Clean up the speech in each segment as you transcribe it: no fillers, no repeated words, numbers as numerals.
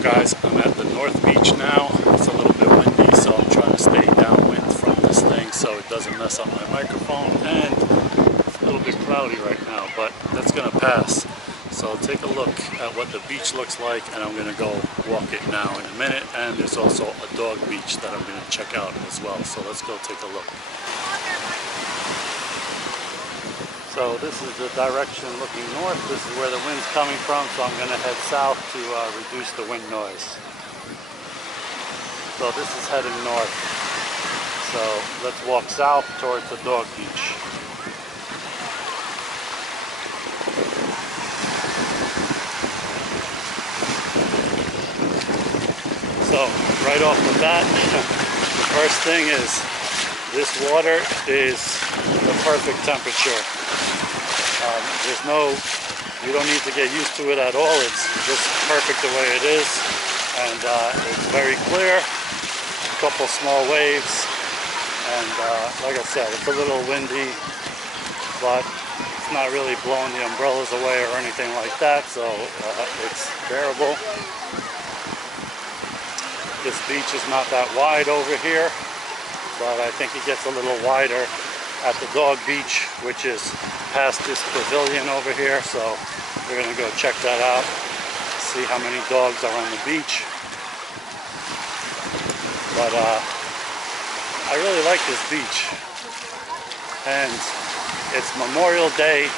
Guys, I'm at the North Beach now. It's a little bit windy, so I'm trying to stay downwind from this thing so it doesn't mess up my microphone, and it's a little bit cloudy right now, but that's gonna pass. So I'll take a look at what the beach looks like, and I'm gonna go walk it now in a minute. And there's also a dog beach that I'm gonna check out as well, so let's go take a look. So this is the direction looking north. This is where the wind's coming from, so I'm going to head south to reduce the wind noise. So this is heading north. So let's walk south towards the dog beach. So right off the bat, the first thing is this water is the perfect temperature. You don't need to get used to it at all. It's just perfect the way it is, and it's very clear. A couple small waves, and like I said, it's a little windy, but it's not really blowing the umbrellas away or anything like that, so it's bearable. This beach is not that wide over here, but I think it gets a little wider at the dog beach, which is past this pavilion over here. So we're gonna go check that out, see how many dogs are on the beach. But I really like this beach, and it's Memorial Day,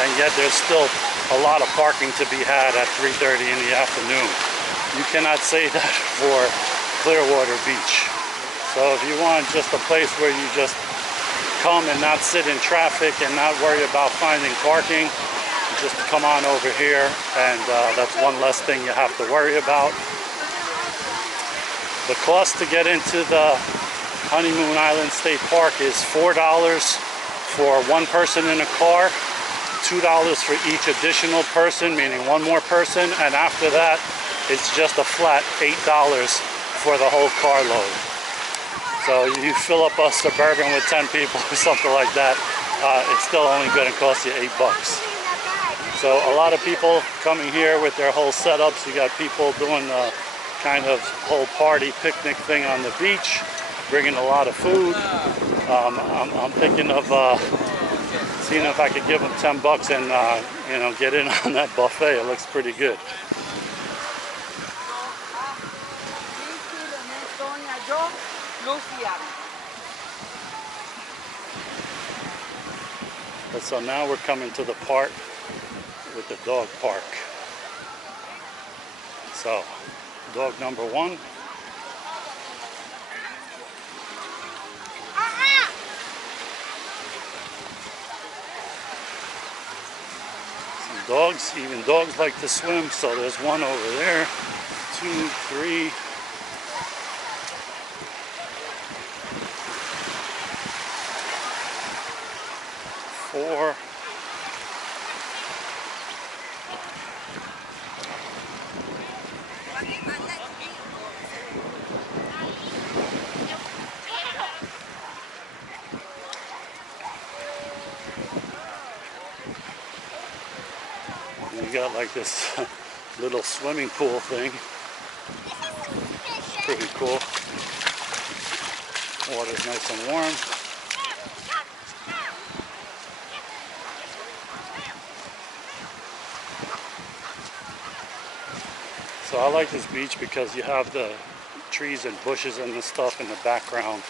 and yet there's still a lot of parking to be had at 3:30 in the afternoon. You cannot say that for Clearwater Beach. So if you want just a place where you just come and not sit in traffic and not worry about finding parking, just come on over here, and that's one less thing you have to worry about. The cost to get into the Honeymoon Island State Park is $4 for one person in a car, $2 for each additional person, meaning one more person, and after that it's just a flat $8 for the whole carload. So you fill up a Suburban with 10 people or something like that, it's still only going to cost you $8. So a lot of people coming here with their whole setups. You got people doing the kind of whole party picnic thing on the beach, bringing a lot of food. I'm thinking of seeing if I could give them $10 and you know, get in on that buffet. It looks pretty good. But so now we're coming to the part with the dog park. So dog number one. Some dogs, even dogs like to swim, so there's one over there, 2, 3. 4. And you got like this little swimming pool thing. Pretty cool. Water's nice and warm. So I like this beach because you have the trees and bushes and the stuff in the background.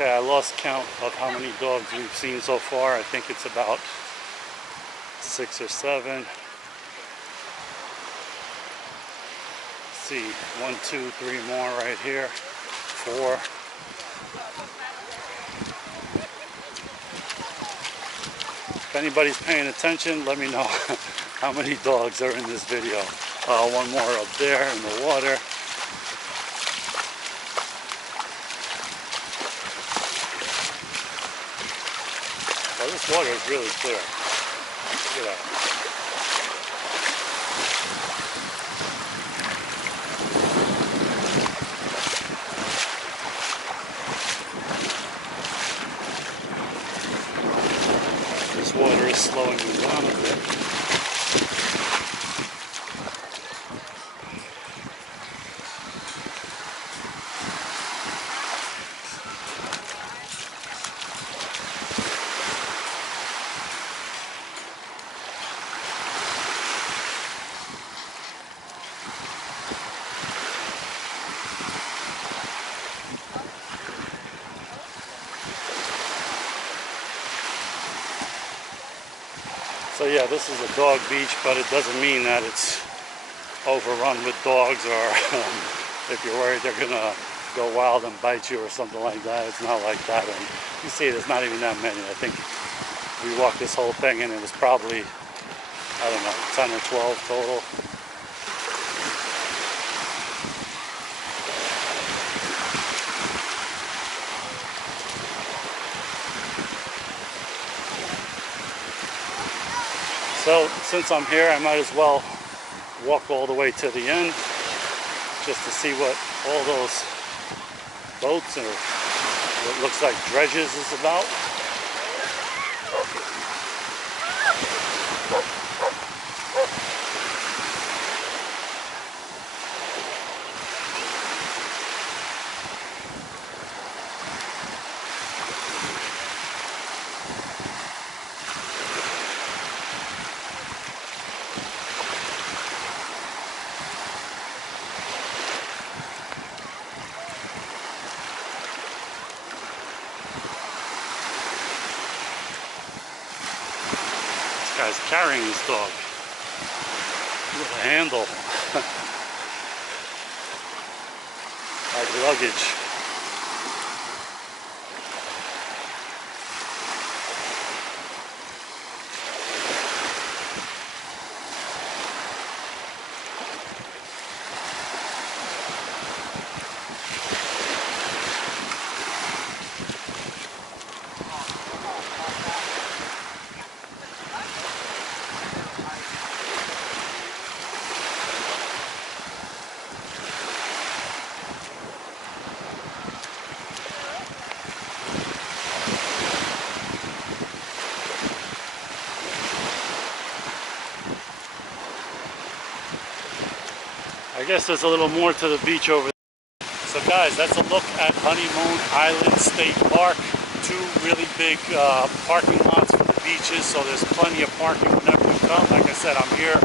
Okay, I lost count of how many dogs we've seen so far. I think it's about 6 or 7. Let's see, 1, 2, 3 more right here. 4. If anybody's paying attention, let me know how many dogs are in this video. One more up there in the water. Well, this water is really clear. Look at that. This water is slowing me down a bit. So yeah, this is a dog beach, but it doesn't mean that it's overrun with dogs, or if you're worried they're gonna go wild and bite you or something like that. It's not like that. And you see there's not even that many. I think we walked this whole thing and it was probably, I don't know, 10 or 12 total. So since I'm here, I might as well walk all the way to the end just to see what all those boats or what looks like dredges is about. Guy's carrying his dog with a handle like luggage. I guess there's a little more to the beach over there. So guys, that's a look at Honeymoon Island State Park. 2 really big parking lots for the beaches, so there's plenty of parking whenever you come. Like I said, I'm here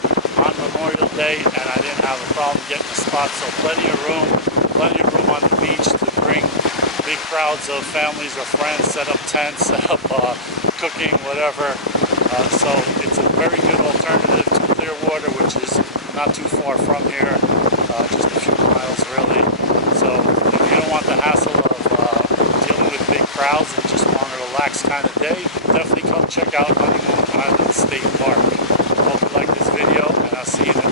on Memorial Day and I didn't have a problem getting a spot, so plenty of room on the beach to bring big crowds of families or friends, set up tents, set up cooking, whatever. So it's a very good alternative to Clearwater, which is not too far from here, just a few miles really. So if you don't want the hassle of dealing with big crowds and just want a relaxed kind of day, definitely come check out Honeymoon Island State Park. Hope you like this video, and I'll see you next time.